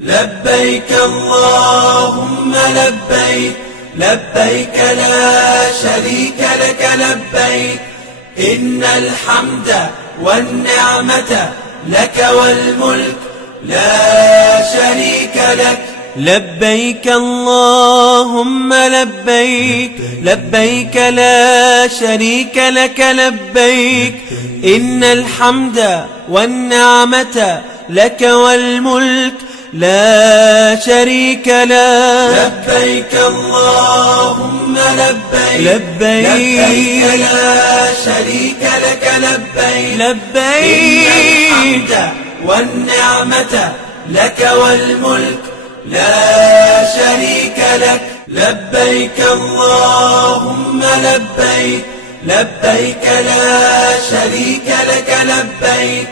لبيك اللهم لبيك لبيك لا شريك لك لبيك إن الحمد والنعمة لك والملك لا شريك لك. لبيك اللهم لبيك لبيك لا شريك لك لبيك إن الحمد والنعمة لك والملك لا شريك لك. لبيك اللهم لبيك لبيك لا شريك لك لبيك لبيك إن الحمد والنعمة لك والملك لا شريك لك. لبيك اللهم لبيك لبيك لا شريك لك لبيك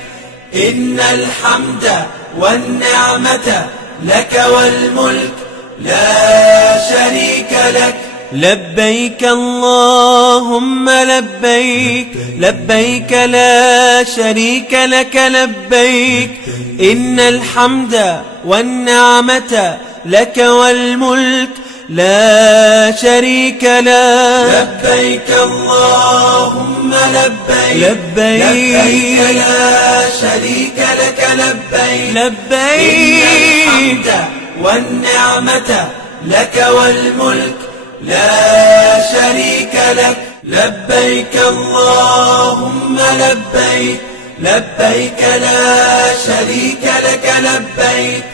إن الحمد والنعمة لك والملك لا شريك لك. لبيك اللهم لبيك لبيك لا شريك لك لبيك إن الحمد والنعمة لك والملك لا شريك لك. لبيك اللهم لبيك لبيك لا شريك لك لبيك لبيك إن الحمد والنعمة لك والملك لا شريك لك. لبيك اللهم لبيك لبيك لا شريك لك لبيك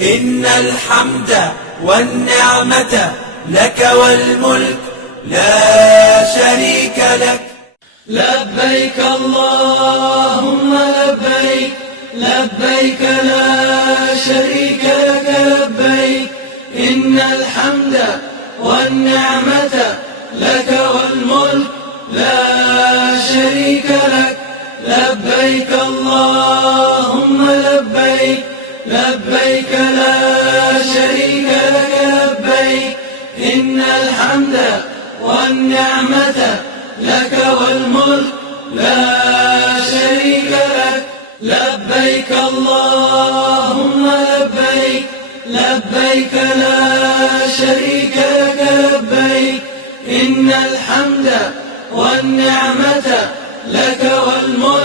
إن الحمد والنعمة لك والملك لا شريك لك. لبيك اللهم لبيك لبيك لا شريك لك لبيك إن الحمد والنعمة لك والملك لا شريك لك. لبيك اللهم لبيك لبيك لا شريك لك لبيك إن الحمد والنعمة لك والملك لا شريك لك. لبيك اللهم لبيك لبيك لا شريك لك لبيك إن الحمد والنعمة لك والملك